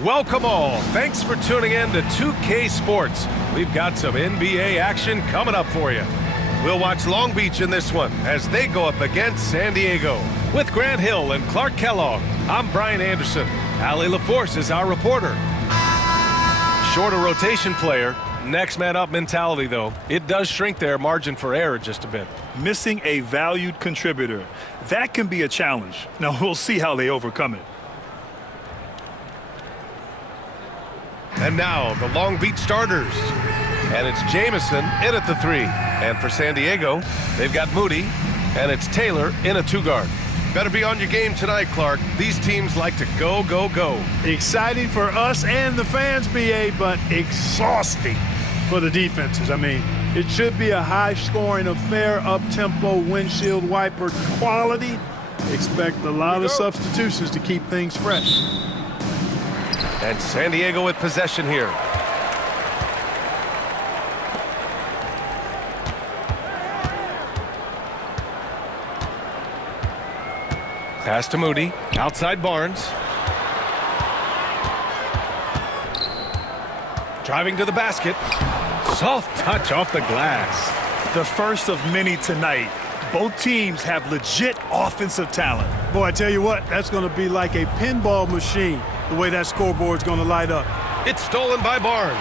Welcome all. Thanks for tuning in to 2K Sports. We've got some NBA action coming up for you. We'll watch Long Beach in this one as they go up against San Diego. With Grant Hill and Clark Kellogg, I'm Brian Anderson. Allie LaForce is our reporter. Shorter rotation player, next man up mentality though. It does shrink their margin for error just a bit. Missing a valued contributor. That can be a challenge. Now we'll see how they overcome it. And now, the Long Beach starters. And it's Jamison in at the 3. And for San Diego, they've got Moody, and it's Taylor in a 2-guard. Better be on your game tonight, Clark. These teams like to go, go, go. Exciting for us and the fans, BA, but exhausting for the defenses. I mean, it should be a high-scoring affair, up-tempo, windshield wiper quality. Expect a lot of substitutions to keep things fresh. And San Diego with possession here. Pass to Moody. Outside Barnes. Driving to the basket. Soft touch off the glass. The first of many tonight. Both teams have legit offensive talent. Boy, I tell you what, that's going to be like a pinball machine, the way that scoreboard's going to light up. It's stolen by Barnes.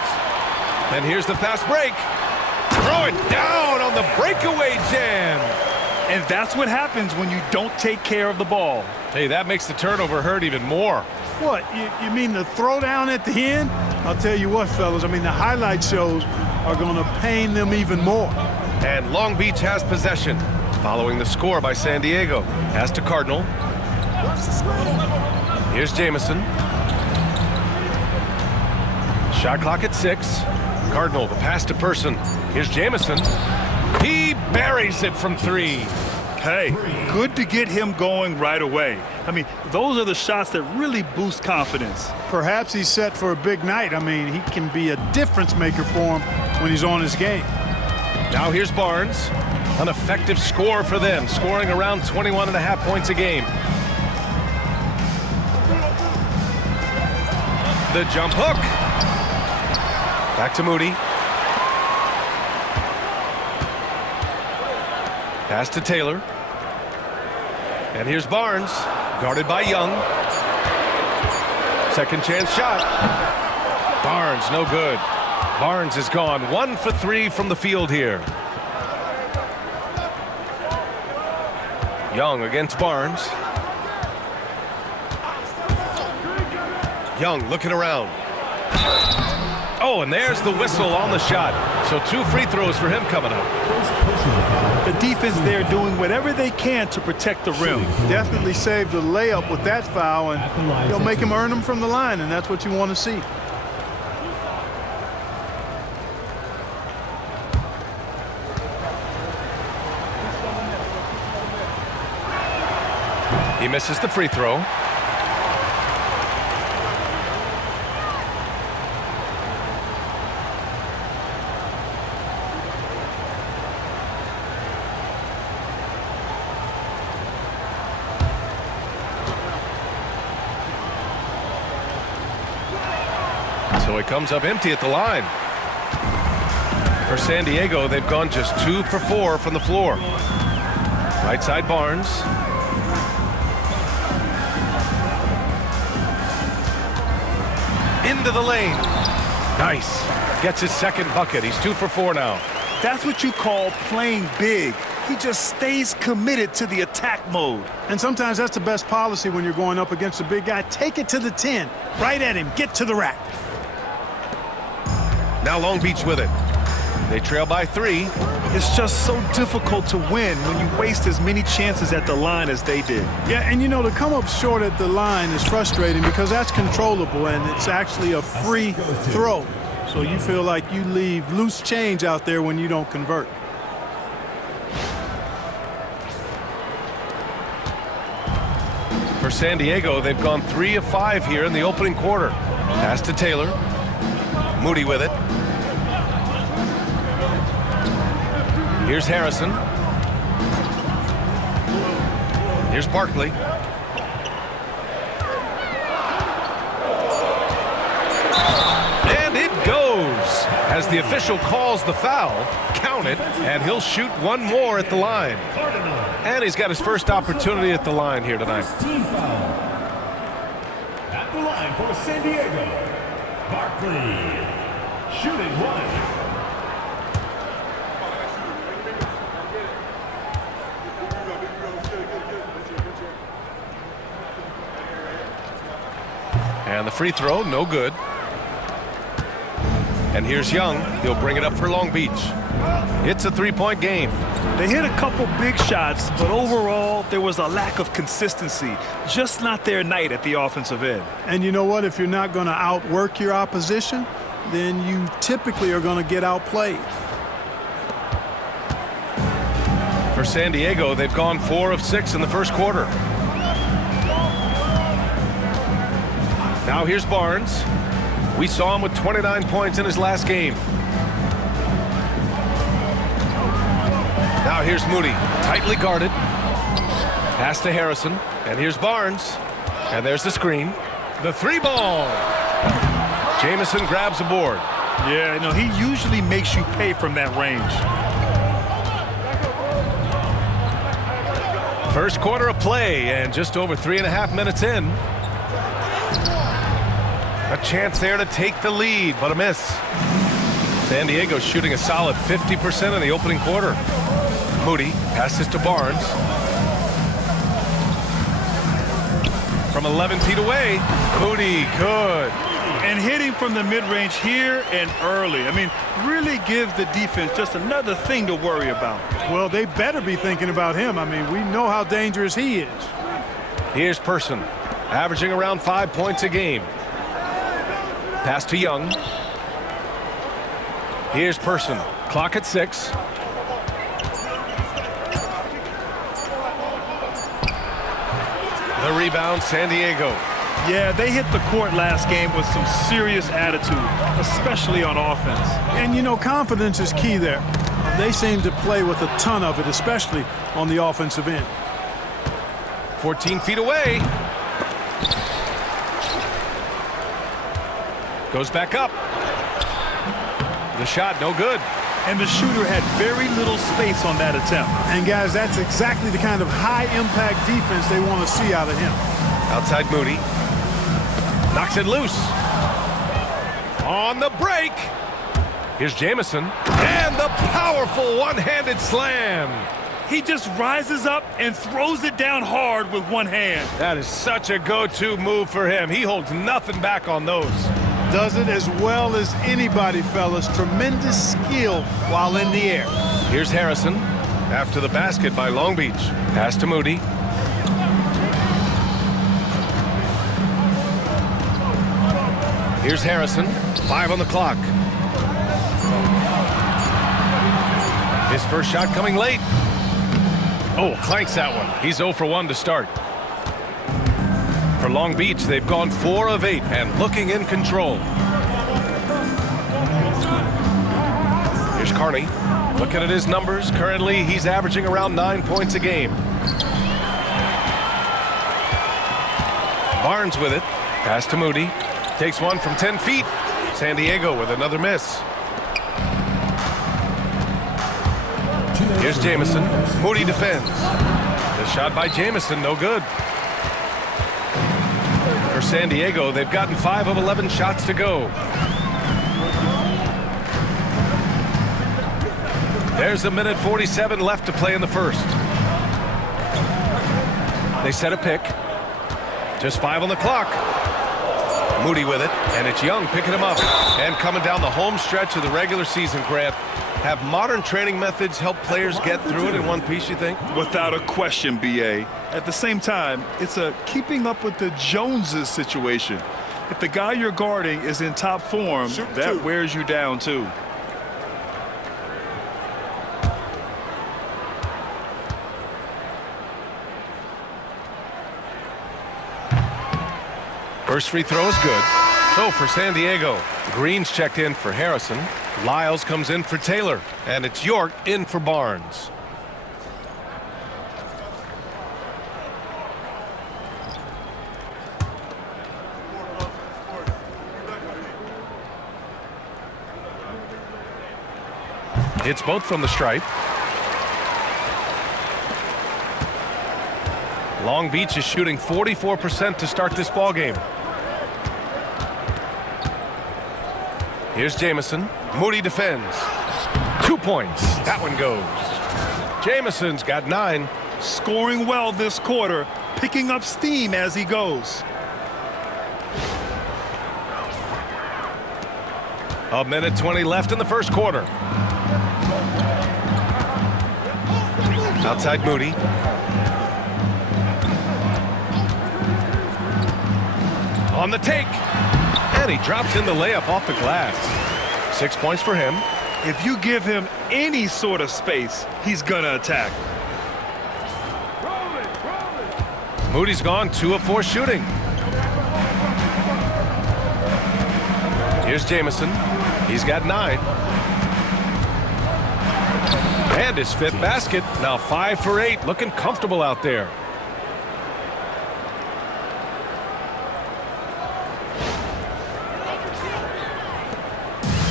And here's the fast break. Throw it down on the breakaway jam. And that's what happens when you don't take care of the ball. Hey, that makes the turnover hurt even more. What, you mean the throwdown at the end? I'll tell you what, fellas, I mean, the highlight shows are going to pain them even more. And Long Beach has possession. Following the score by San Diego. Pass to Cardinal. Here's Jamison. Shot clock at 6. Cardinal, the pass to Person. Here's Jamison. He buries it from 3. Hey, good to get him going right away. I mean, those are the shots that really boost confidence. Perhaps he's set for a big night. I mean, he can be a difference maker for him when he's on his game. Now here's Barnes. An effective score for them, scoring around 21.5 points a game. The jump hook. Back to Moody. Pass to Taylor. And here's Barnes, guarded by Young. Second chance shot. Barnes, no good. Barnes is gone 1 for 3 from the field here. Young against Barnes. Young looking around. Oh, and there's the whistle on the shot. So 2 free throws for him coming up. The defense there doing whatever they can to protect the rim. Definitely saved the layup with that foul, and he'll make him earn them from the line, and that's what you want to see. He misses the free throw. So he comes up empty at the line. For San Diego, they've gone just 2 for 4 from the floor. Right side Barnes. Into the lane. Nice. Gets his second bucket. He's 2 for 4 now. That's what you call playing big. He just stays committed to the attack mode. And sometimes that's the best policy when you're going up against a big guy. Take it to the 10. Right at him. Get to the rack. Now Long Beach with it. They trail by 3. It's just so difficult to win when you waste as many chances at the line as they did. Yeah, and you know, to come up short at the line is frustrating because that's controllable and it's actually a free throw. So you feel like you leave loose change out there when you don't convert. For San Diego, they've gone 3 of 5 here in the opening quarter. Pass to Taylor. Moody with it. Here's Harrison. Here's Barkley. as the official calls the foul, count it, and he'll shoot one more at the line. And he's got his first opportunity at the line here tonight. Team foul. At the line for San Diego, Barkley, shooting one. And the free throw, no good. And here's Young. He'll bring it up for Long Beach. It's a three-point game. They hit a couple big shots, but overall, there was a lack of consistency. Just not their night at the offensive end. And you know what? If you're not going to outwork your opposition, then you typically are going to get outplayed. For San Diego, they've gone 4 of 6 in the first quarter. Now here's Barnes. We saw him with 29 points in his last game. Now here's Moody, tightly guarded. Pass to Harrison, and here's Barnes. And there's the screen. The three ball. Jamison grabs a board. Yeah, no, he usually makes you pay from that range. First quarter of play, and just over 3.5 minutes in. A chance there to take the lead, but a miss. San Diego shooting a solid 50% in the opening quarter. Moody passes to Barnes. From 11 feet away, Moody good. And hitting from the mid-range here and early. I mean, really give the defense just another thing to worry about. Well, they better be thinking about him. I mean, we know how dangerous he is. Here's Person, averaging around 5 points a game. Pass to Young. Here's Person. Clock at 6. The rebound, San Diego. Yeah, they hit the court last game with some serious attitude, especially on offense. And, you know, confidence is key there. They seem to play with a ton of it, especially on the offensive end. 14 feet away. Goes back up. The shot, no good. And the shooter had very little space on that attempt. And, guys, that's exactly the kind of high-impact defense they want to see out of him. Outside Moody. Knocks it loose. On the break. Here's Jamison. And the powerful one-handed slam. He just rises up and throws it down hard with one hand. That is such a go-to move for him. He holds nothing back on those. Does it as well as anybody, fellas. Tremendous skill while in the air. Here's Harrison. After the basket by Long Beach. Pass to Moody. Here's Harrison. 5 on the clock. His first shot coming late. Oh, clanks that one. He's 0 for 1 to start. For Long Beach, they've gone 4 of 8 and looking in control. Here's Carney. Looking at his numbers, currently he's averaging around 9 points a game. Barnes with it. Pass to Moody. Takes one from 10 feet. San Diego with another miss. Here's Jamison. Moody defends. The shot by Jamison, no good. For San Diego, they've gotten 5 of 11 shots to go. There's a minute 47 left to play in the first. They set a pick. Just 5 on the clock. Moody with it, and it's Young picking him up. And coming down the home stretch of the regular season, Grant. Have modern training methods helped players get through it in one piece, you think? Without a question, B.A. At the same time, it's a keeping up with the Joneses situation. If the guy you're guarding is in top form, that wears you down, too. First free throw is good. So for San Diego, Green's checked in for Harrison. Lyles comes in for Taylor. And it's York in for Barnes. Hits both from the stripe. Long Beach is shooting 44% to start this ball game. Here's Jamison. Moody defends. 2 points. That one goes. Jamison's got 9. Scoring well this quarter, picking up steam as he goes. A minute 20 left in the first quarter. Outside Moody. On the take. And he drops in the layup off the glass. 6 points for him. If you give him any sort of space, he's gonna attack. Moody's gone 2 of 4 shooting. Here's Jamison. He's got 9. And his 5th basket. Now 5 for 8. Looking comfortable out there.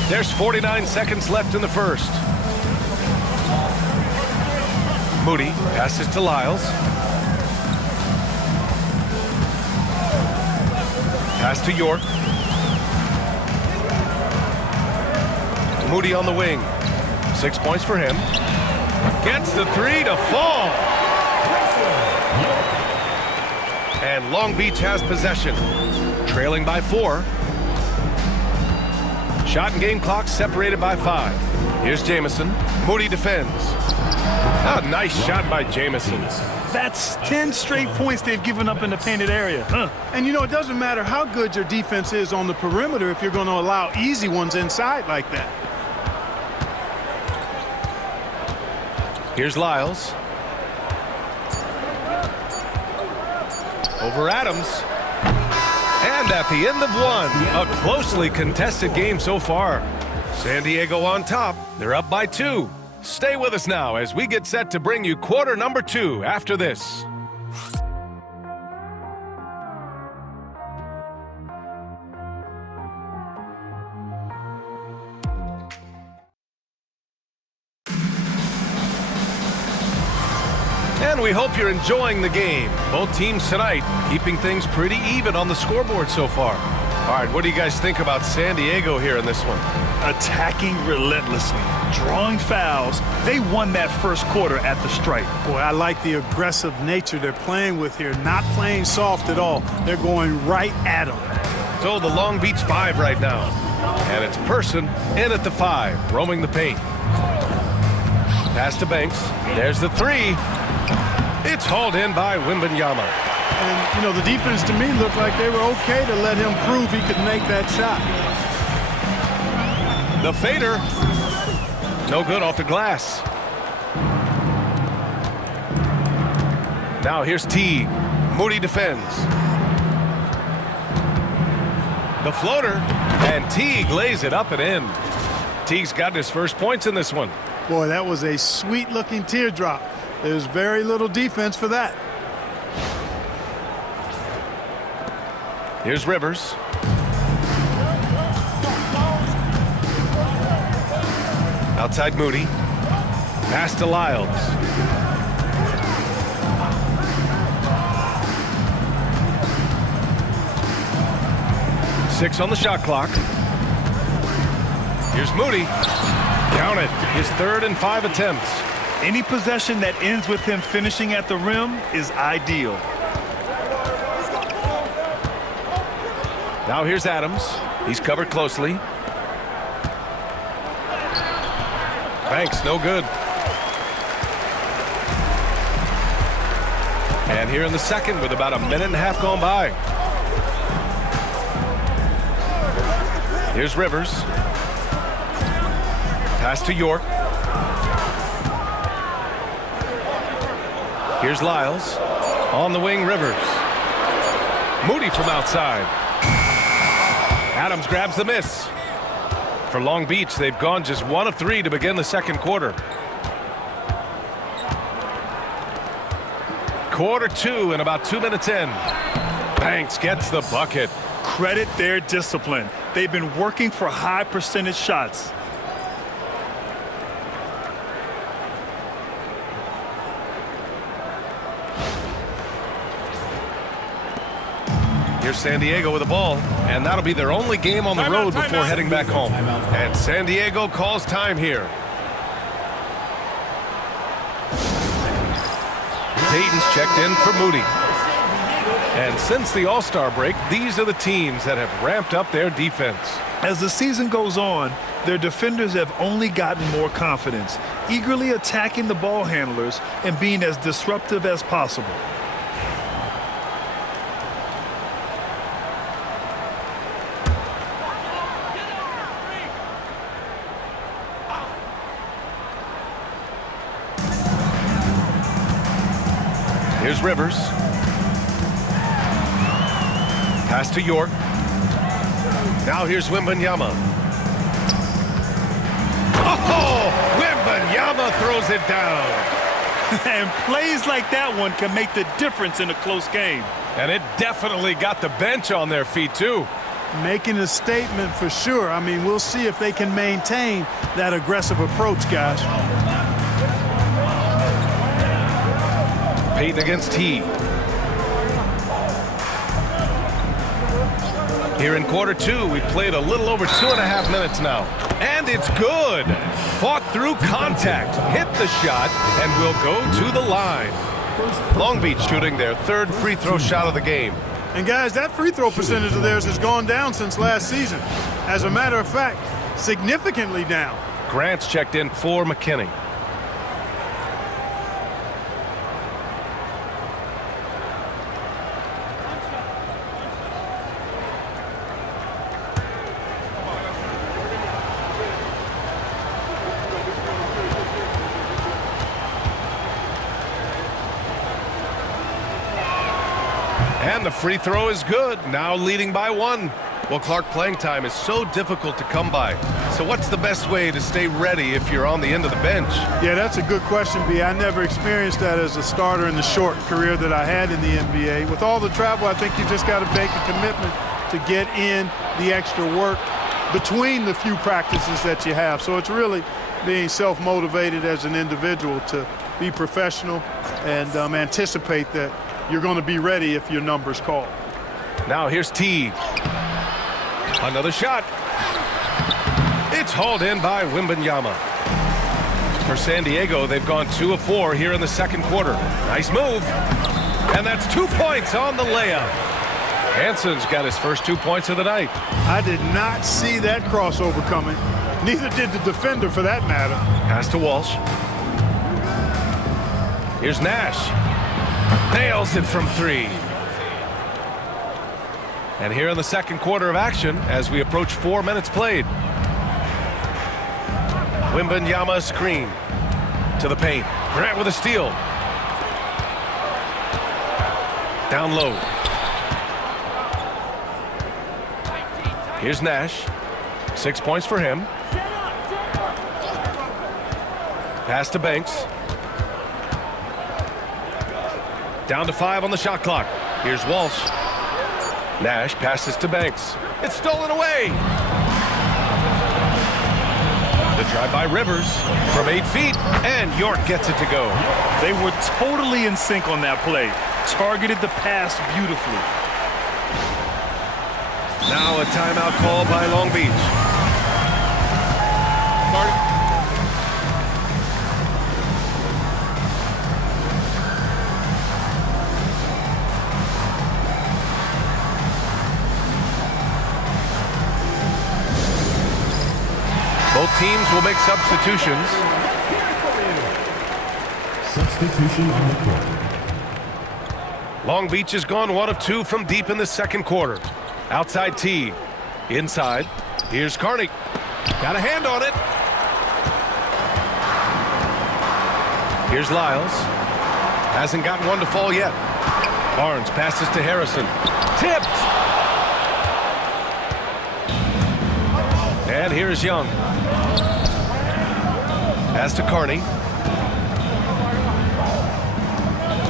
There's 49 seconds left in the first. Moody passes to Lyles. Pass to York. Moody on the wing. 6 points for him. Gets the 3 to fall. And Long Beach has possession. Trailing by 4. Shot and game clock separated by 5. Here's Jamison. Moody defends. A nice shot by Jamison. That's 10 straight points they've given up in the painted area. And you know, it doesn't matter how good your defense is on the perimeter if you're going to allow easy ones inside like that. Here's Lyles. Over Adams. And at the end of one, a closely contested game so far. San Diego on top. They're up by 2. Stay with us now as we get set to bring you quarter number 2 after this. And we hope you're enjoying the game. Both teams tonight keeping things pretty even on the scoreboard so far. All right, what do you guys think about San Diego here in this one? Attacking relentlessly, drawing fouls. They won that first quarter at the stripe. Boy, I like the aggressive nature they're playing with here. Not playing soft at all. They're going right at them. So the Long Beach 5 right now. And it's Person in at the 5, roaming the paint. Pass to Banks. There's the 3. It's hauled in by Wembanyama. And, you know, the defense to me looked like they were okay to let him prove he could make that shot. The fader. No good off the glass. Now here's Teague. Moody defends. The floater. And Teague lays it up and in. Teague's got his first points in this one. Boy, that was a sweet-looking teardrop. There's very little defense for that. Here's Rivers. Outside Moody. Pass to Lyles. Six on the shot clock. Here's Moody. Count it. His 3rd and 5 attempts. Any possession that ends with him finishing at the rim is ideal. Now here's Adams. He's covered closely. Banks, no good. And here in the second with about a minute and a half gone by. Here's Rivers. Pass to York. Here's Lyles. On the wing, Rivers. Moody from outside. Adams grabs the miss. For Long Beach, they've gone just 1 of 3 to begin the second quarter. Quarter 2 and about 2 minutes in. Banks gets the bucket. Credit their discipline. They've been working for high percentage shots. Here's San Diego with the ball, and that'll be their only game on the road before heading back home. And San Diego calls time here. Payton's checked in for Moody. And since the All-Star break, these are the teams that have ramped up their defense. As the season goes on, their defenders have only gotten more confidence, eagerly attacking the ball handlers and being as disruptive as possible. Here's Rivers. Pass to York. Now here's Wembanyama. Oh, Wembanyama throws it down. And plays like that one can make the difference in a close game. And it definitely got the bench on their feet, too. Making a statement for sure. I mean, we'll see if they can maintain that aggressive approach, guys. Payton against T. Here in quarter two, we played a little over 2.5 minutes now. And it's good. Fought through contact, hit the shot, and will go to the line. Long Beach shooting their third free throw shot of the game. And guys, that free throw percentage of theirs has gone down since last season. As a matter of fact, significantly down. Grant's checked in for McKinney. And the free throw is good, now leading by 1. Well, Clark, playing time is so difficult to come by. So what's the best way to stay ready if you're on the end of the bench? Yeah, that's a good question, B. I never experienced that as a starter in the short career that I had in the NBA. With all the travel, I think you just got to make a commitment to get in the extra work between the few practices that you have. So it's really being self-motivated as an individual to be professional and anticipate that you're going to be ready if your number's called. Now here's T. Another shot. It's hauled in by Wembanyama. For San Diego, they've gone 2 of 4 here in the second quarter. Nice move. And that's 2 points on the layup. Hanson's got his first 2 points of the night. I did not see that crossover coming. Neither did the defender, for that matter. Pass to Walsh. Here's Nash. Nails it from 3. And here in the second quarter of action, as we approach 4 minutes played. Wembanyama screen to the paint. Grant with a steal. Down low. Here's Nash. 6 points for him. Pass to Banks. Down to 5 on the shot clock. Here's Walsh. Nash passes to Banks. It's stolen away. The drive by Rivers from 8 feet, and York gets it to go. They were totally in sync on that play. Targeted the pass beautifully. Now a timeout call by Long Beach. Both teams will make substitutions. Substitution on the court. Long Beach has gone 1 of 2 from deep in the second quarter. Outside T. Inside. Here's Carney. Got a hand on it. Here's Lyles. Hasn't gotten one to fall yet. Barnes passes to Harrison. Tipped. And here's Young. Pass to Carney.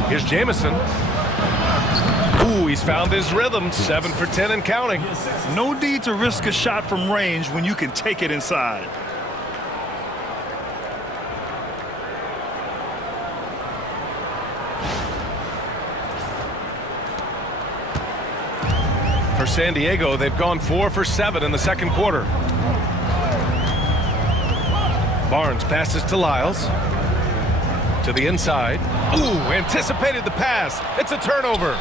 Here's Jamison. Ooh, he's found his rhythm. 7 for 10 and counting. No need to risk a shot from range when you can take it inside. For San Diego, they've gone 4 for 7 in the second quarter. Barnes passes to Lyles. To the inside. Ooh, anticipated the pass. It's a turnover.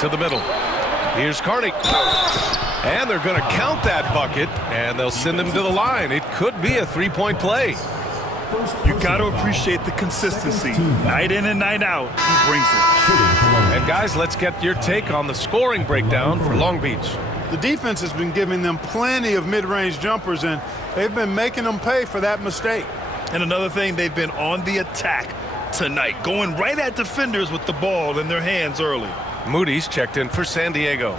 To the middle. Here's Carney. And they're going to count that bucket, and they'll send him to the line. It could be a three-point play. You got to appreciate the consistency. Night in and night out, he brings it. And guys, let's get your take on the scoring breakdown for Long Beach. The defense has been giving them plenty of mid-range jumpers, and they've been making them pay for that mistake. And another thing, they've been on the attack tonight, going right at defenders with the ball in their hands early. Moody's checked in for San Diego.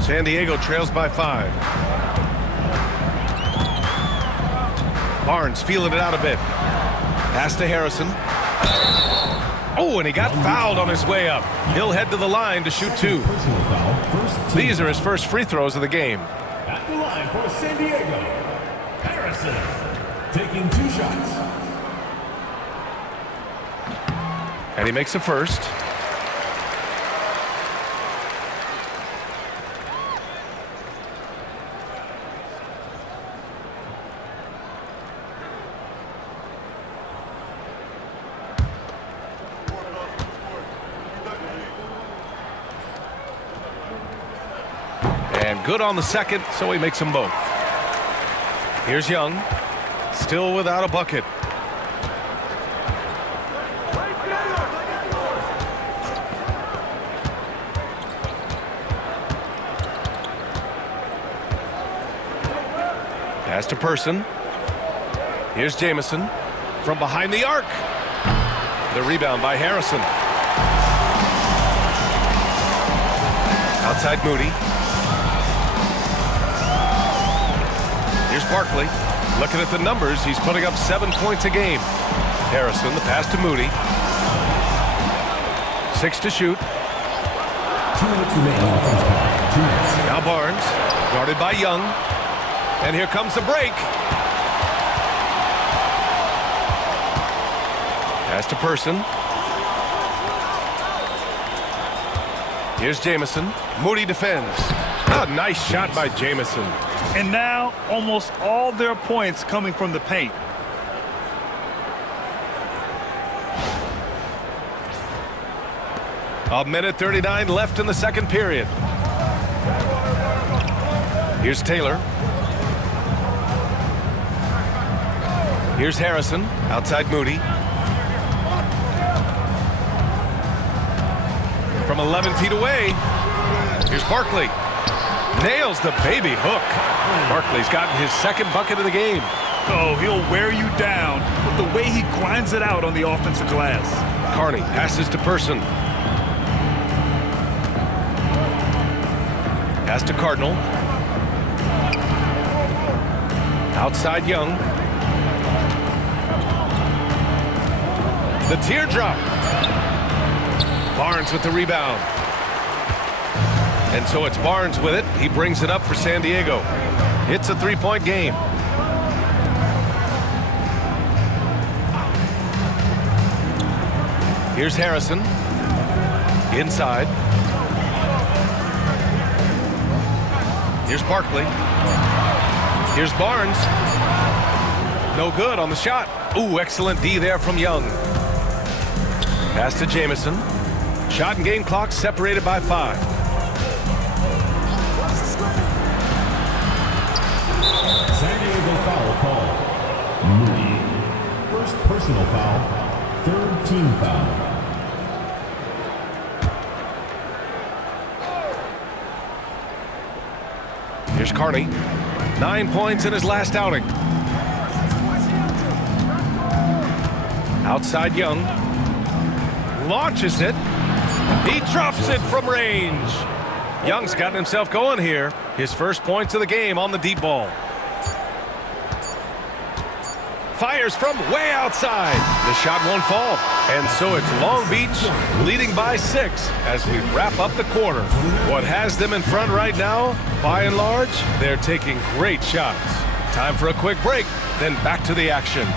San Diego trails by 5. Barnes feeling it out a bit. Pass to Harrison. Oh, and he got fouled on his way up. He'll head to the line to shoot 2. These are his first free throws of the game. At the line for San Diego, Harrison taking 2 shots. And he makes a first. And good on the second, so he makes them both. Here's Young, still without a bucket. Pass to Person. Here's Jamison from behind the arc. The rebound by Harrison. Outside Moody. Here's Barkley. Looking at the numbers, he's putting up 7 points a game. Harrison, the pass to Moody. 6 to shoot. 2 minutes remaining on the first half. 2 minutes. Now Barnes, guarded by Young. And here comes the break. Pass to Person. Here's Jamison. Moody defends. Oh, nice shot by Jamison. And now, almost all their points coming from the paint. A minute 39 left in the second period. Here's Taylor. Here's Harrison, outside Moody. From 11 feet away, here's Barkley. Nails the baby hook. Barkley's gotten his second bucket of the game. Oh, he'll wear you down with the way he grinds it out on the offensive glass. Carney passes to Person. Pass to Cardinal. Outside Young. The teardrop. Barnes with the rebound. And so it's Barnes with it. He brings it up for San Diego. It's a 3-point game. Here's Harrison. Inside. Here's Barkley. Here's Barnes. No good on the shot. Ooh, excellent D there from Young. Pass to Jamison. Shot and game clock separated by 5. San Diego foul call. Moody. First personal foul. Third team foul. Here's Carney. 9 points in his last outing. Outside Young. Launches it. He drops it from range. Young's gotten himself going here. His first points of the game on the deep ball. Fires from way outside. The shot won't fall. And so it's Long Beach leading by 6 as we wrap up the quarter. What has them in front right now, by and large, they're taking great shots. Time for a quick break, then back to the action.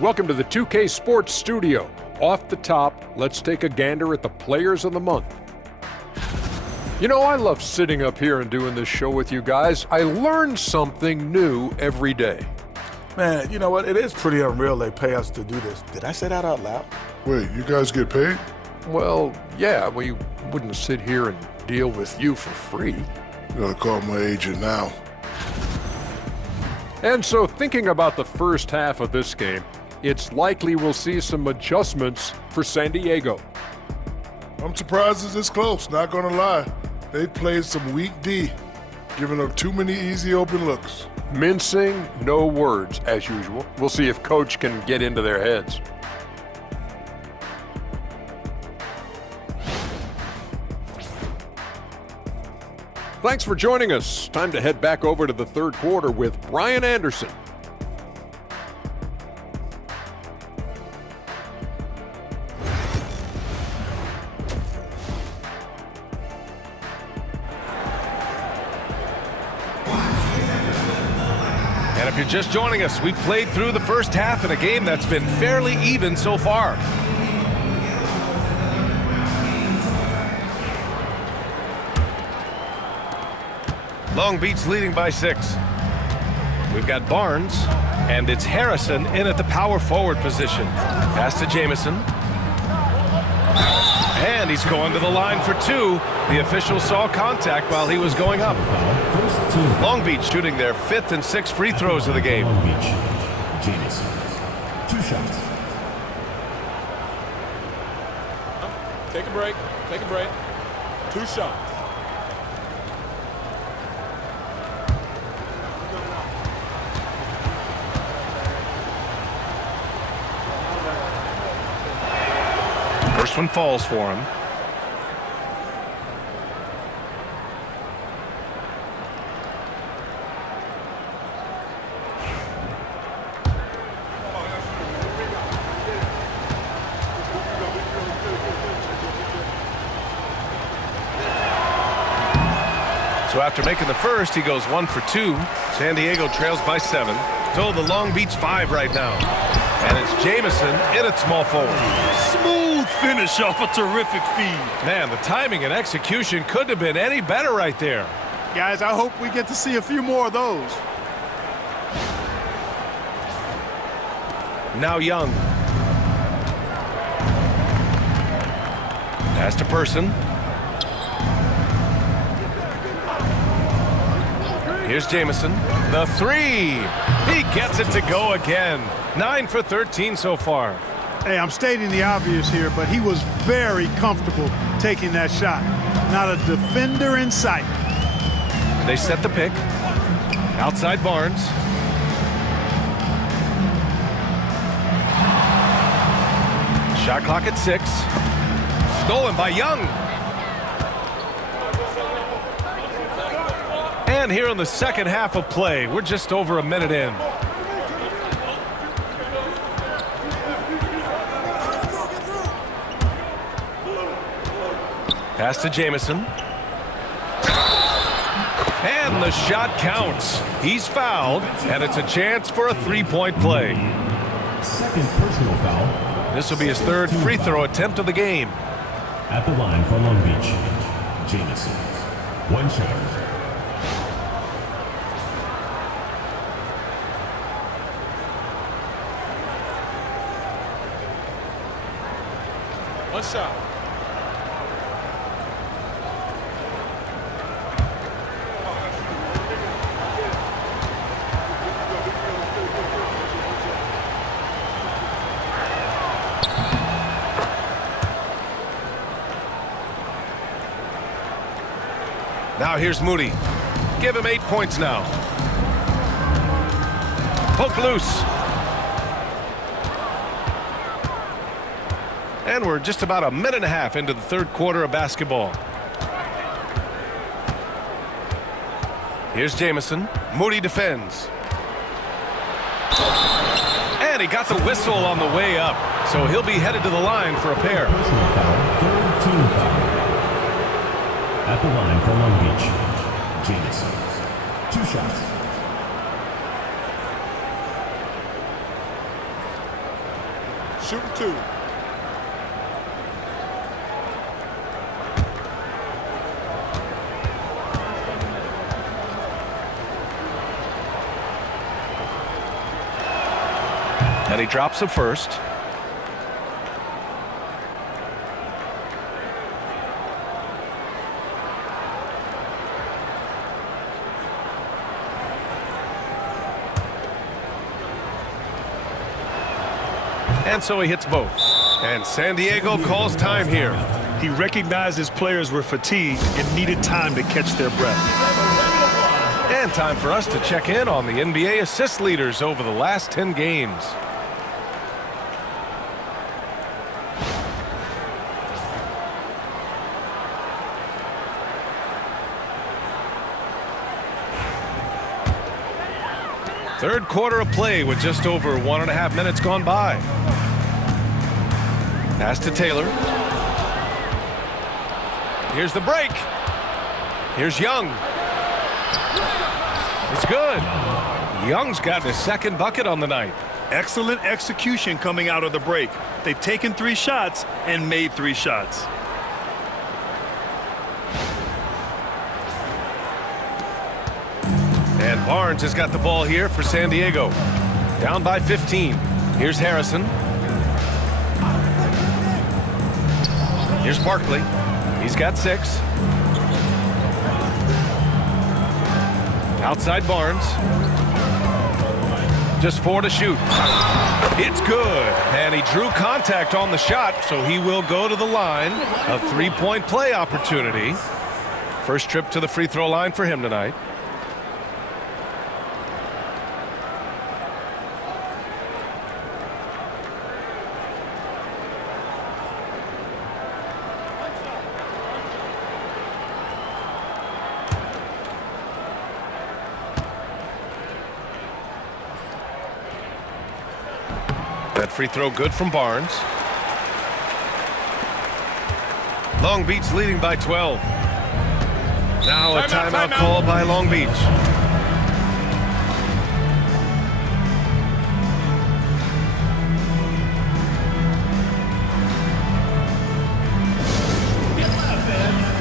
Welcome to the 2K Sports Studio. Off the top, let's take a gander at the Players of the Month. You know, I love sitting up here and doing this show with you guys. I learn something new every day. Man, you know what? It is pretty unreal they pay us to do this. Did I say that out loud? Wait, you guys get paid? Well, yeah, we wouldn't sit here and deal with you for free. Gotta call my agent now. And so thinking about the first half of this game, it's likely we'll see some adjustments for San Diego. I'm surprised it's this close, not gonna lie. They played some weak D, giving up too many easy open looks. Mincing, no words, as usual. We'll see if Coach can get into their heads. Thanks for joining us. Time to head back over to the third quarter with Brian Anderson. And if you're just joining us, we played through the first half in a game that's been fairly even so far. Long Beach leading by 6. We've got Barnes, and it's Harrison in at the power forward position. Pass to Jamison. And he's going to the line for 2. The official saw contact while he was going up. Long Beach shooting their 5th and 6th free throws of the game. Long Beach, Jamison, 2 shots. Take a break. Take a break. 2 shots. First one falls for him. So after making the first, he goes 1 for 2. San Diego trails by 7. So the Long Beach 5 right now. And it's Jamison in at small forward. Smooth finish off a terrific feed. Man, the timing and execution couldn't have been any better right there. Guys, I hope we get to see a few more of those. Now Young. Pass to Person. Here's Jamison. The 3. He gets it to go again. 9 for 13 so far. Hey, I'm stating the obvious here, but he was very comfortable taking that shot. Not a defender in sight. They set the pick. Outside Barnes. Shot clock at 6. Stolen by Young. And here in the second half of play, we're just over a minute in. Pass to Jamison. And the shot counts. He's fouled, and it's a chance for a 3-point play. Second personal foul. This will be his 3rd free throw attempt of the game. At the line for Long Beach, Jamison, 1 shot. One shot. Now here's Moody. Give him 8 points now. Poke loose. And we're just about a minute and a half into the third quarter of basketball. Here's Jamison. Moody defends. And he got the whistle on the way up. So he'll be headed to the line for a pair. Personal foul, third team foul. At the line for Long Beach, Jamison. 2 shots. Shoot 2. And he drops the first. And so he hits both. And San Diego calls time here. He recognized his players were fatigued and needed time to catch their breath. And time for us to check in on the NBA assist leaders over the last 10 games. Third quarter of play with just over 1.5 minutes gone by. Pass to Taylor. Here's the break. Here's Young. It's good. Young's got his second bucket on the night. Excellent execution coming out of the break. They've taken 3 shots and made 3 shots. And Barnes has got the ball here for San Diego. Down by 15. Here's Harrison. Here's Barkley. He's got 6. Outside Barnes. Just 4 to shoot. It's good. And he drew contact on the shot, so he will go to the line. A 3-point play opportunity. First trip to the free throw line for him tonight. That free throw good from Barnes. Long Beach leading by 12. Now a timeout call by Long Beach.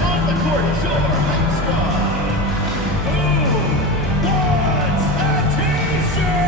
On the court, your home squad. Who wants a t-shirt?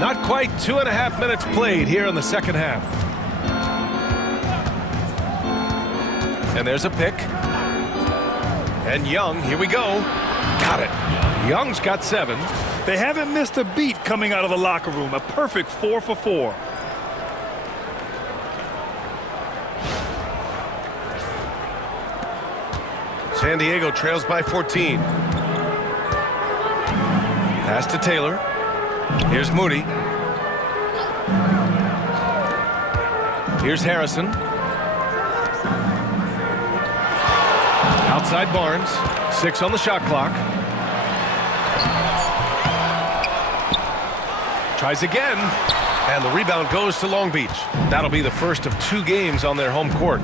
Not quite 2.5 minutes played here in the second half. And there's a pick. And Young, here we go. Got it. Young's got 7. They haven't missed a beat coming out of the locker room. A perfect 4 for 4. San Diego trails by 14. Pass to Taylor. Here's Moody. Here's Harrison. Outside Barnes. 6 on the shot clock. Tries again. And the rebound goes to Long Beach. That'll be the first of 2 games on their home court.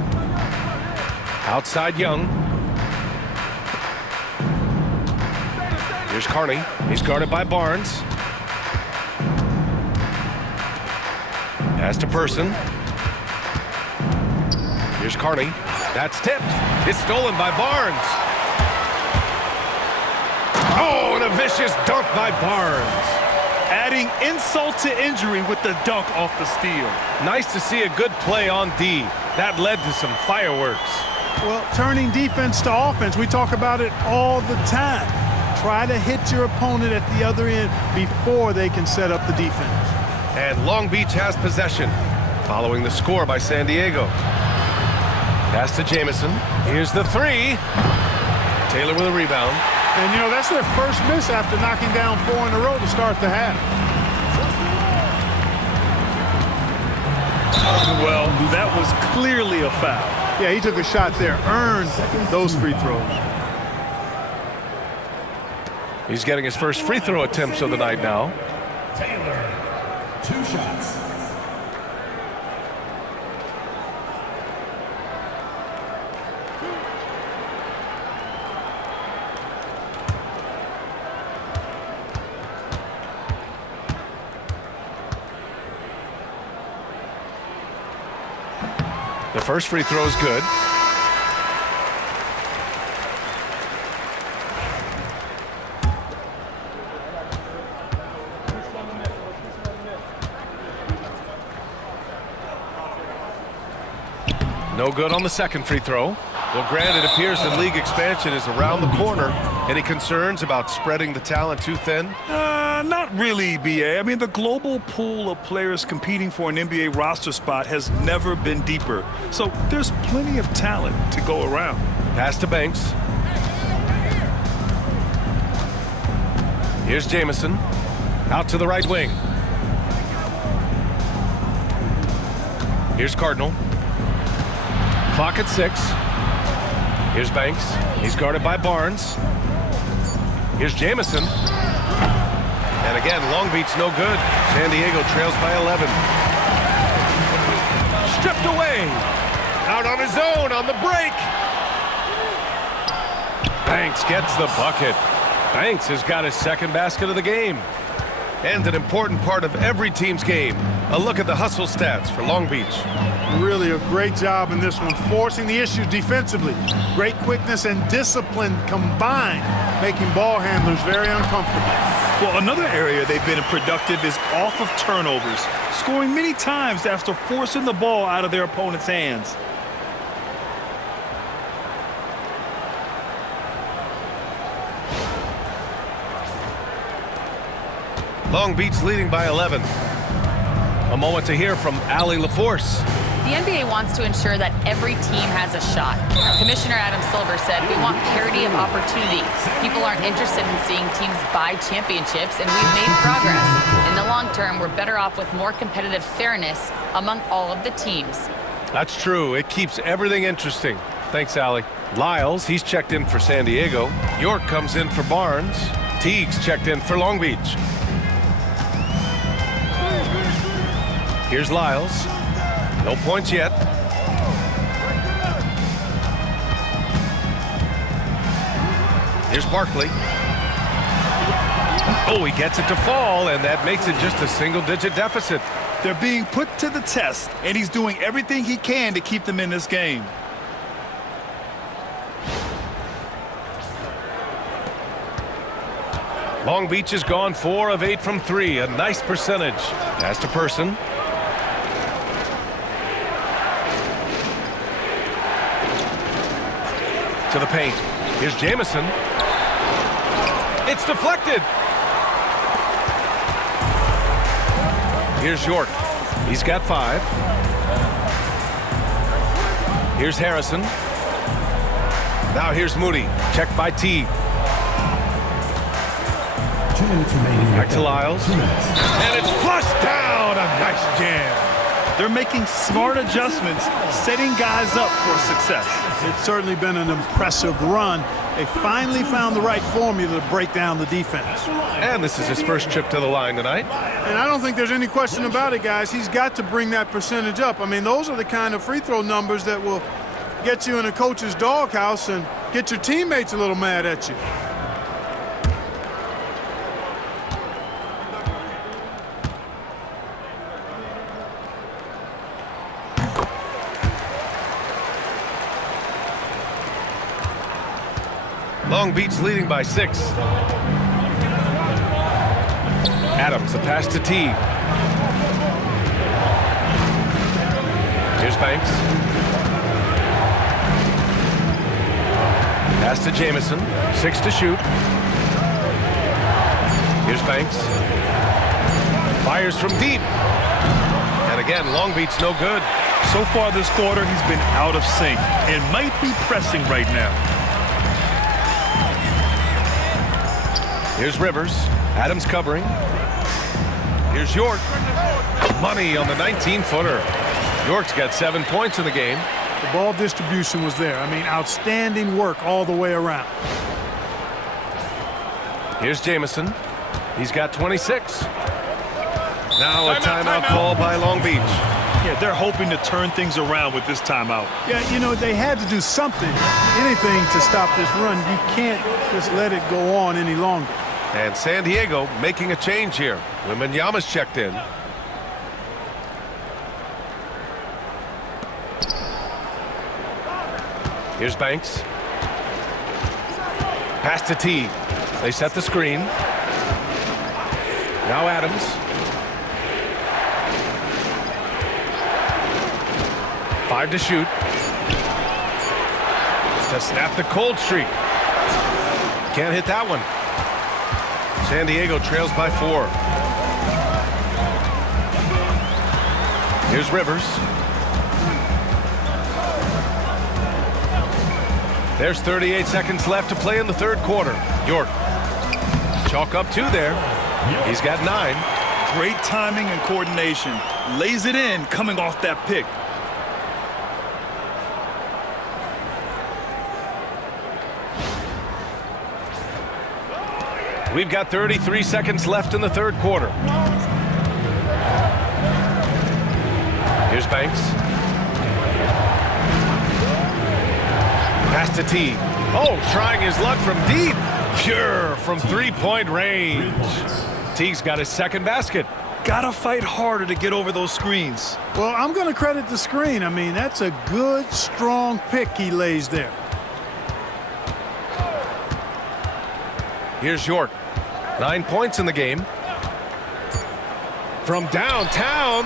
Outside Young. Here's Carney. He's guarded by Barnes. Pass to Person. Here's Carney. That's tipped. It's stolen by Barnes. Oh, and a vicious dunk by Barnes. Adding insult to injury with the dunk off the steal. Nice to see a good play on D. That led to some fireworks. Well, turning defense to offense, we talk about it all the time. Try to hit your opponent at the other end before they can set up the defense. And Long Beach has possession, following the score by San Diego. Pass to Jamison. Here's the 3. Taylor with a rebound. And, you know, that's their first miss after knocking down 4 in a row to start the half. Well, that was clearly a foul. Yeah, he took a shot there, earned those free throws. He's getting his first free throw attempts of the night now. Taylor, 2 shots. The first free throw is good. No good on the second free throw. Well, granted, it appears that league expansion is around the corner. Any concerns about spreading the talent too thin? Not really, BA. I mean, the global pool of players competing for an NBA roster spot has never been deeper. So there's plenty of talent to go around. Pass to Banks. Here's Jamison. Out to the right wing. Here's Cardinal. Clock at 6. Here's Banks. He's guarded by Barnes. Here's Jamison. And again, Long Beach no good. San Diego trails by 11. Stripped away. Out on his own on the break. Banks gets the bucket. Banks has got his second basket of the game. And an important part of every team's game. A look at the hustle stats for Long Beach. Really a great job in this one, forcing the issue defensively. Great quickness and discipline combined, making ball handlers very uncomfortable. Well, another area they've been productive is off of turnovers, scoring many times after forcing the ball out of their opponent's hands. Long Beach leading by 11. A moment to hear from Allie LaForce. The NBA wants to ensure that every team has a shot. Commissioner Adam Silver said, we want parity of opportunity. People aren't interested in seeing teams buy championships, and we've made progress. In the long term, we're better off with more competitive fairness among all of the teams. That's true. It keeps everything interesting. Thanks, Allie. Lyles, he's checked in for San Diego. York comes in for Barnes. Teague's checked in for Long Beach. Here's Lyles. No points yet. Here's Barkley. Oh, he gets it to fall, and that makes it just a single-digit deficit. They're being put to the test, and he's doing everything he can to keep them in this game. Long Beach has gone 4 of 8 from 3, a nice percentage. Pass to Person. To the paint. Here's Jamison. It's deflected. Here's York. He's got 5. Here's Harrison. Now here's Moody. Checked by T. 2 minutes remaining. Back to Lyles. And it's flushed down. A nice jam. They're making smart adjustments, setting guys up for success. It's certainly been an impressive run. They finally found the right formula to break down the defense. And this is his first trip to the line tonight. And I don't think there's any question about it, guys. He's got to bring that percentage up. I mean, those are the kind of free throw numbers that will get you in a coach's doghouse and get your teammates a little mad at you. Long Beach leading by 6. Adams, the pass to T. Here's Banks. Pass to Jamison. 6 to shoot. Here's Banks. Fires from deep. And again, Long Beach no good. So far this quarter, he's been out of sync and might be pressing right now. Here's Rivers. Adams covering. Here's York. Money on the 19-footer. York's got 7 points in the game. The ball distribution was there. I mean, outstanding work all the way around. Here's Jamison. He's got 26. Now a timeout call by Long Beach. Yeah, they're hoping to turn things around with this timeout. Yeah, you know, they had to do something, anything to stop this run. You can't just let it go on any longer. And San Diego making a change here. Wembanyama's checked in. Here's Banks. Pass to T. They set the screen. Now Adams. Five to shoot. To snap the cold streak. Can't hit that one. San Diego trails by 4. Here's Rivers. There's 38 seconds left to play in the third quarter. York. Chalk up 2 there. He's got 9. Great timing and coordination. Lays it in coming off that pick. We've got 33 seconds left in the third quarter. Here's Banks. Pass to T. Oh, trying his luck from deep. Pure from three-point range. T's got his second basket. Gotta fight harder to get over those screens. Well, I'm going to credit the screen. I mean, that's a good, strong pick he lays there. Here's York. 9 points in the game. From downtown,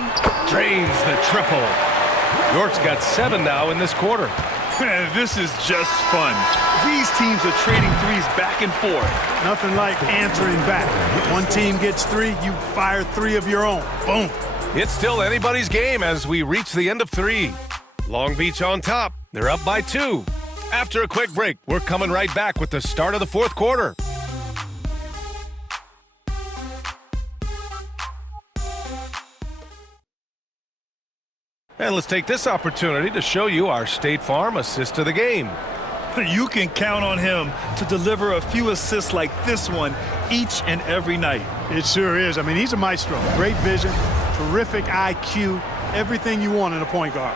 drains the triple. York's got 7 now in this quarter. This is just fun. These teams are trading threes back and forth. Nothing like answering back. One team gets 3, you fire 3 of your own. Boom. It's still anybody's game as we reach the end of 3. Long Beach on top. They're up by 2. After a quick break, we're coming right back with the start of the fourth quarter. And let's take this opportunity to show you our State Farm assist of the game. You can count on him to deliver a few assists like this one each and every night. It sure is. I mean, he's a maestro. Great vision, terrific IQ, everything you want in a point guard.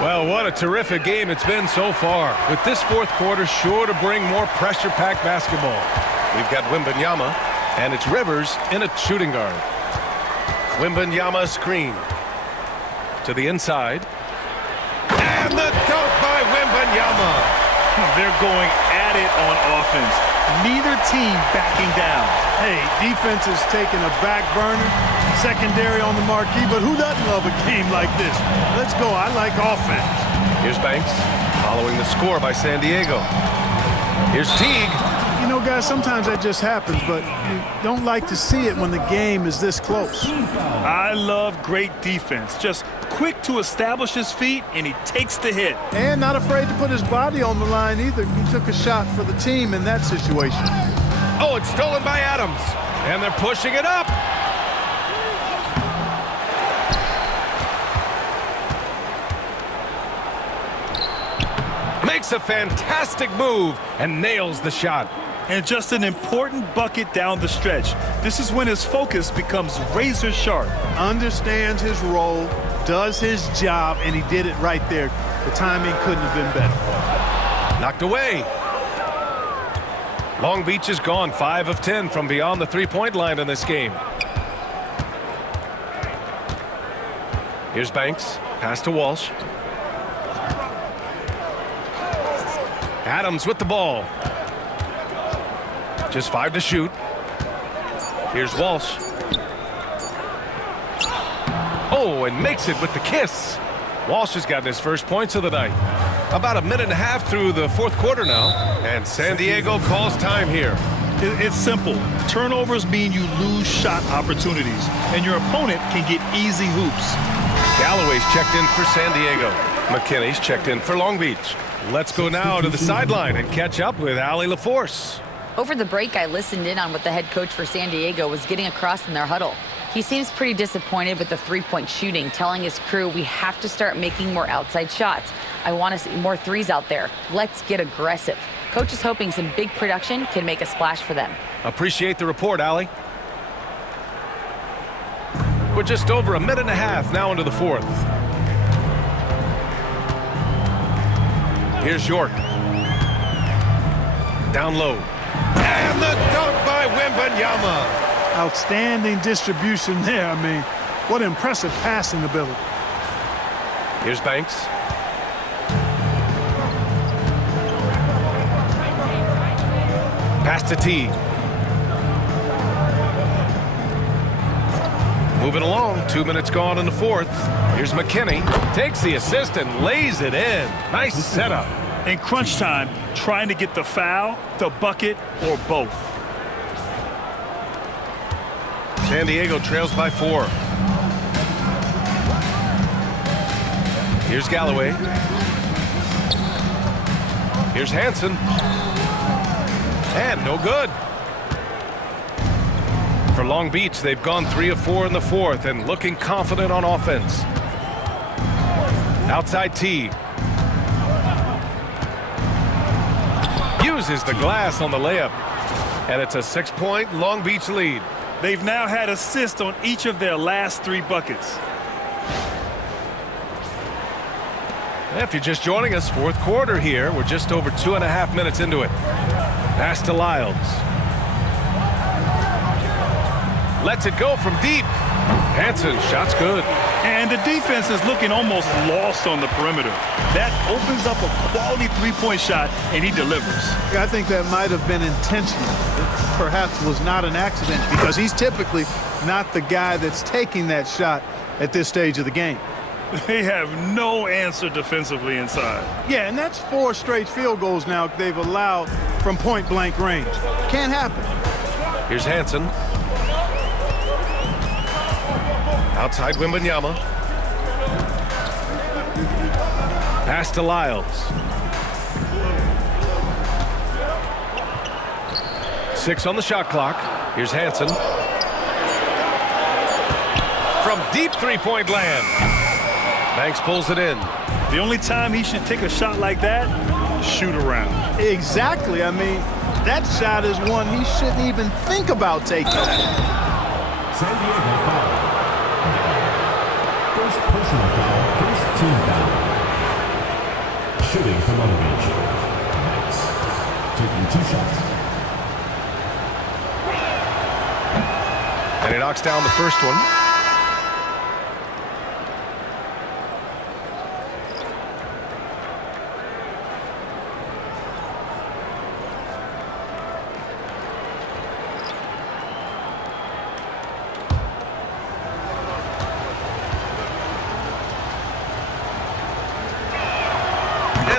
Well, what a terrific game it's been so far. With this fourth quarter sure to bring more pressure-packed basketball. We've got Wembanyama, and it's Rivers in a shooting guard. Wembanyama screen to the inside. And the dunk by Wembanyama. They're going at it on offense. Neither team backing down. Hey, defense is taking a back burner, secondary on the marquee, but who doesn't love a game like this? Let's go. I like offense. Here's Banks, following the score by San Diego. Here's Teague. You know, guys, sometimes that just happens, but you don't like to see it when the game is this close. I love great defense. Just quick to establish his feet, and he takes the hit. And not afraid to put his body on the line either. He took a shot for the team in that situation. Oh, it's stolen by Adams. And they're pushing it up. Makes a fantastic move and nails the shot. And just an important bucket down the stretch. This is when his focus becomes razor sharp. Understands his role, does his job, and he did it right there. The timing couldn't have been better. Knocked away. Long Beach is gone 5 of 10 from beyond the three-point line in this game. Here's Banks. Pass to Walsh. Adams with the ball. Just 5 to shoot. Here's Walsh. Oh, and makes it with the kiss. Walsh has gotten his first points of the night. About a minute and a half through the fourth quarter now, and San Diego calls time here. It's simple. Turnovers mean you lose shot opportunities, and your opponent can get easy hoops. Galloway's checked in for San Diego. McKinney's checked in for Long Beach. Let's go now to the sideline and catch up with Allie LaForce. Over the break, I listened in on what the head coach for San Diego was getting across in their huddle. He seems pretty disappointed with the three-point shooting, telling his crew we have to start making more outside shots. I want to see more threes out there. Let's get aggressive. Coach is hoping some big production can make a splash for them. Appreciate the report, Allie. We're just over a minute and a half now into the fourth. Here's York. Down low. And the dunk by Wembanyama. Outstanding distribution there. I mean, what impressive passing ability. Here's Banks. Pass to T. Moving along, 2 minutes gone in the fourth. Here's McKinney. Takes the assist and lays it in. Nice setup. In crunch time, trying to get the foul, the bucket, or both. San Diego trails by 4. Here's Galloway. Here's Hansen. And no good. For Long Beach, they've gone 3 of 4 in the fourth and looking confident on offense. Outside T. Uses the glass on the layup. And it's a 6-point Long Beach lead. They've now had assists on each of their last 3 buckets. If you're just joining us, fourth quarter here. We're just over 2.5 minutes into it. Pass to Lyles. Lets it go from deep. Hansen, shot's good. And the defense is looking almost lost on the perimeter. That opens up a quality three-point shot, and he delivers. I think that might have been intentional. It perhaps was not an accident because he's typically not the guy that's taking that shot at this stage of the game. They have no answer defensively inside. Yeah, and that's 4 straight field goals now they've allowed from point-blank range. Can't happen. Here's Hansen. Outside Wembanyama. Pass to Lyles. 6 on the shot clock. Here's Hansen. From deep three-point land. Banks pulls it in. The only time he should take a shot like that, shoot around. Exactly. I mean, that shot is one he shouldn't even think about taking. San Diego foul. First personal foul, first team foul. Shooting for Long Beach. Banks taking 2 shots. And he knocks down the first one.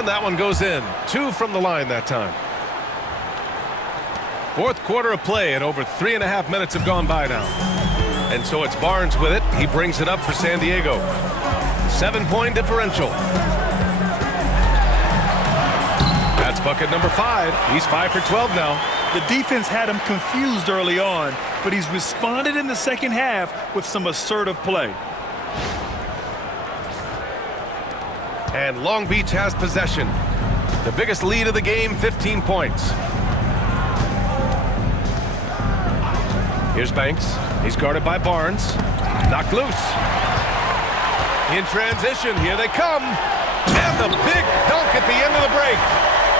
And that one goes in. 2 from the line that time. Fourth quarter of play, and over 3.5 minutes have gone by now. And so it's Barnes with it. He brings it up for San Diego. 7-point differential. That's bucket number 5. He's 5 for 12 now. The defense had him confused early on, but he's responded in the second half with some assertive play. And Long Beach has possession. The biggest lead of the game, 15 points. Here's Banks. He's guarded by Barnes. Knocked loose. In transition, here they come. And the big dunk at the end of the break.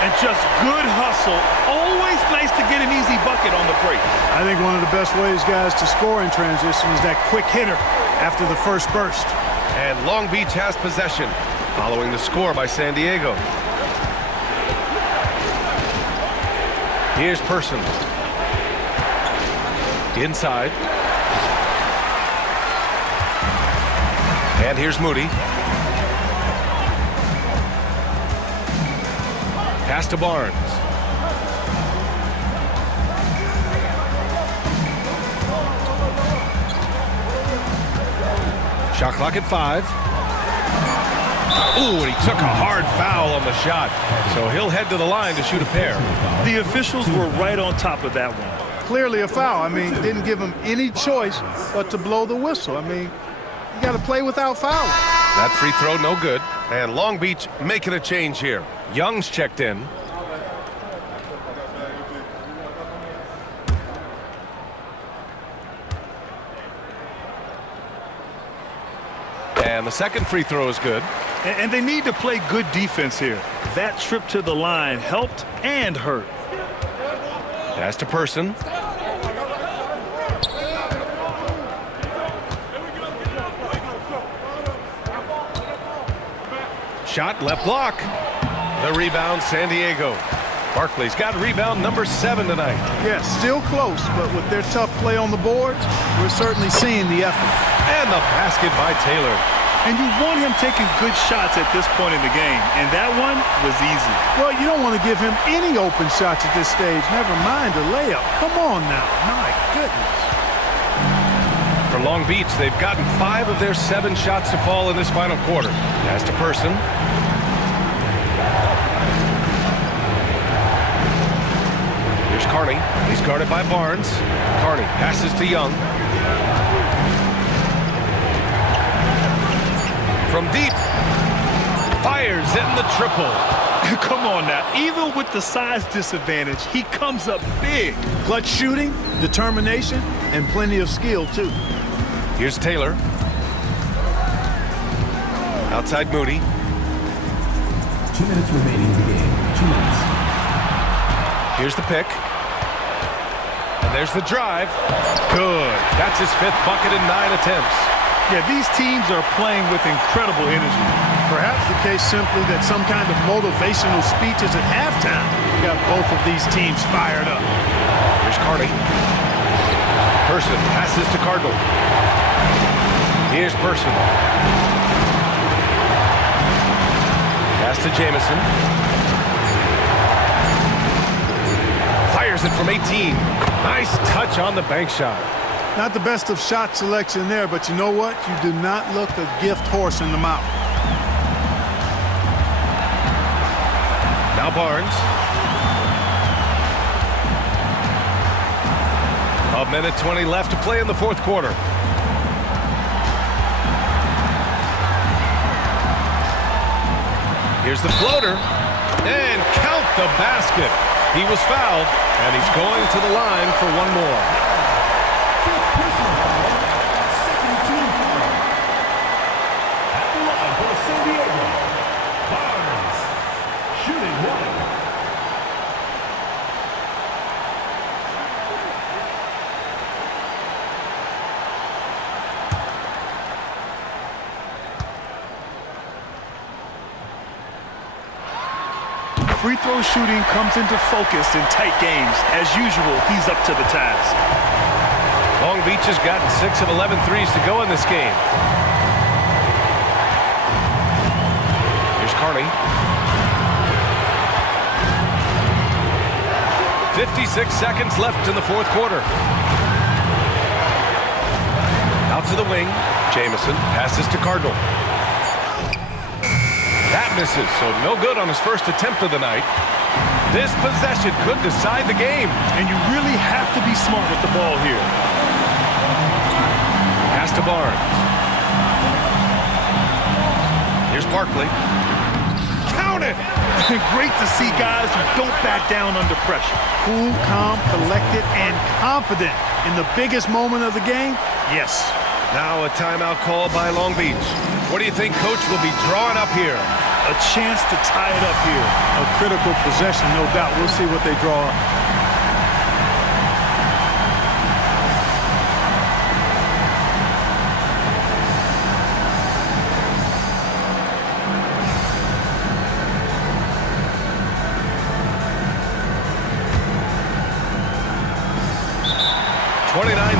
And just good hustle. Always nice to get an easy bucket on the break. I think one of the best ways, guys, to score in transition is that quick hitter after the first burst. And Long Beach has possession, following the score by San Diego. Here's Person. Inside. And here's Moody. Pass to Barnes. Shot clock at 5. Ooh, and he took a hard foul on the shot. So he'll head to the line to shoot a pair. The officials were right on top of that one. Clearly a foul. I mean, didn't give him any choice but to blow the whistle. I mean, you got to play without fouling. That free throw no good. And Long Beach making a change here. Young's checked in. And the second free throw is good. And they need to play good defense here. That trip to the line helped and hurt. Pass to Person. Shot left block. The rebound, San Diego. Barkley's got rebound number 7 tonight. Yes, still close, but with their tough play on the boards, we're certainly seeing the effort. And the basket by Taylor. And you want him taking good shots at this point in the game, and that one was easy. Well, you don't want to give him any open shots at this stage, never mind a layup. Come on now, my goodness. For Long Beach, they've gotten 5 of their 7 shots to fall in this final quarter. Pass to Person. Here's Carney. He's guarded by Barnes. Carney passes to Young. From deep. Fires in the triple. Come on now. Even with the size disadvantage, he comes up big. Clutch shooting, determination, and plenty of skill, too. Here's Taylor. Outside Moody. 2 minutes remaining in the game. 2 minutes. Here's the pick. And there's the drive. Good. That's his 5th bucket in 9 attempts. Yeah, these teams are playing with incredible energy. Perhaps the case simply that some kind of motivational speeches at halftime got both of these teams fired up. Here's Carney. Person passes to Cardinal. Here's Person. Pass to Jamison. Fires it from 18. Nice touch on the bank shot. Not the best of shot selection there, but you know what? You do not look a gift horse in the mouth. Now Barnes. A minute 20 left to play in the fourth quarter. Here's the floater. And count the basket. He was fouled, and he's going to the line for one more. Free throw shooting comes into focus in tight games. As usual, he's up to the task. Long Beach has gotten 6 of 11 threes to go in this game. Here's Carney. 56 seconds left in the fourth quarter. Out to the wing. Jamison passes to Cardinal. That misses, so no good on his first attempt of the night. This possession could decide the game. And you really have to be smart with the ball here. Pass to Barnes. Here's Barkley. Count it! Great to see guys who don't back down under pressure. Cool, calm, collected, and confident in the biggest moment of the game. Yes. Now a timeout call by Long Beach. What do you think Coach will be drawing up here? A chance to tie it up here. A critical possession, no doubt. We'll see what they draw up.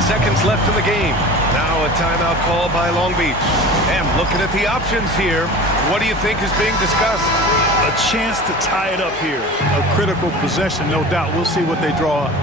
Seconds left in the game. Now a timeout call by Long Beach. And looking at the options here, what do you think is being discussed? A chance to tie it up here. A critical possession, no doubt. We'll see what they draw up.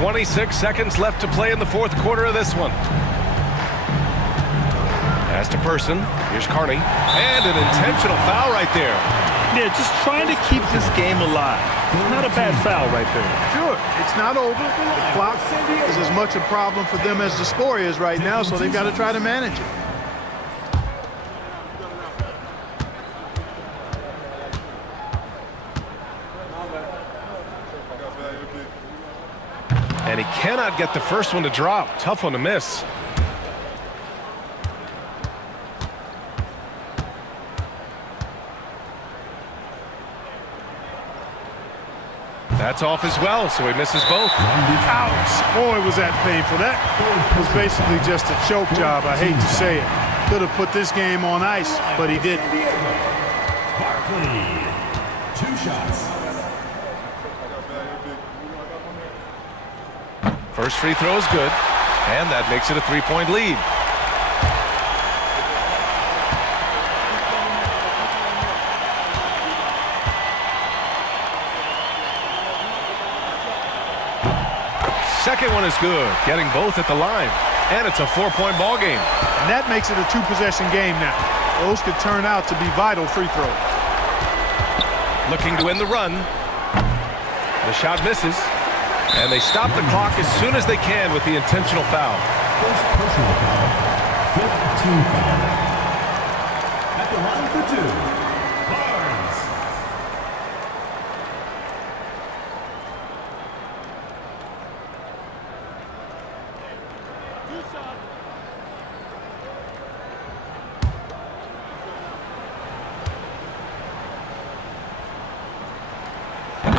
.26 seconds left to play in the fourth quarter of this one. Pass to Person. Here's Carney. And an intentional foul right there. Yeah, just trying to keep this game alive. Not a bad foul right there. Sure, it's not over. The clock is as much a problem for them as the score is right now, so they've got to try to manage it. And he cannot get the first one to drop. Tough one to miss. That's off as well, so he misses both. Ouch! Boy, was that painful. That was basically just a choke job. I hate to say it. Could have put this game on ice, but he didn't. Barkley, 2 shots. First free throw is good, and that makes it a 3-point lead. Second one is good, getting both at the line, and it's a 4-point ball game. And that makes it a 2-possession game now. Those could turn out to be vital free throws. Looking to win the run. The shot misses. And they stop the clock as soon as they can with the intentional foul. First personal foul, 5th team foul. At the line for 2, Barnes.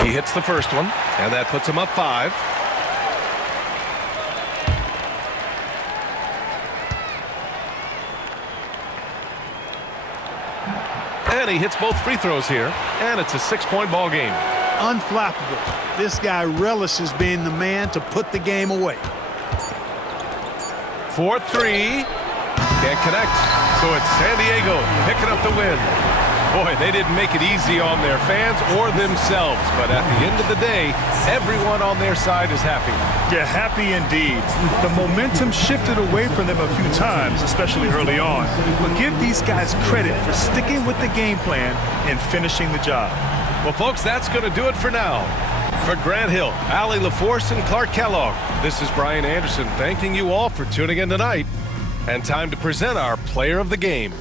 He hits the first one, and that puts him up 5. And he hits both free throws here, and it's a 6-point ball game. Unflappable. This guy relishes being the man to put the game away. 4-3. Can't connect. So it's San Diego picking up the win. Boy, they didn't make it easy on their fans or themselves, but at the end of the day, everyone on their side is happy. Yeah, happy indeed. The momentum shifted away from them a few times, especially early on. But give these guys credit for sticking with the game plan and finishing the job. Well, folks, that's going to do it for now. For Grant Hill, Allie LaForce, and Clark Kellogg, this is Brian Anderson thanking you all for tuning in tonight. And time to present our player of the game.